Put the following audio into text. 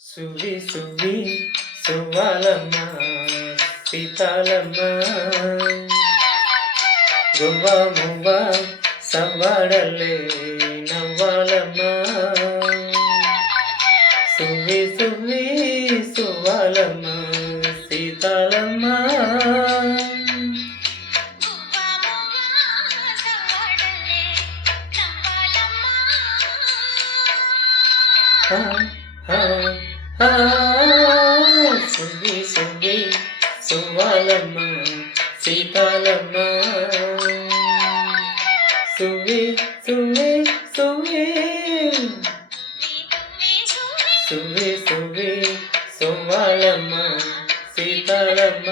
సువి సువి సువ్వాలమ్మ సీతాలమ్మ గువ్వ మువ్వ సవ్వాడల్లే నవ్వాలమ్మ సువి సువి సువ్వాలమ్మ సీతాలమ్మ హా హా హా సువి సువి సువ్వాలమ్మ సీతాలమ్మ సువి సువి సువి సువి సువి సువ్వాలమ్మ సీతాలమ్మ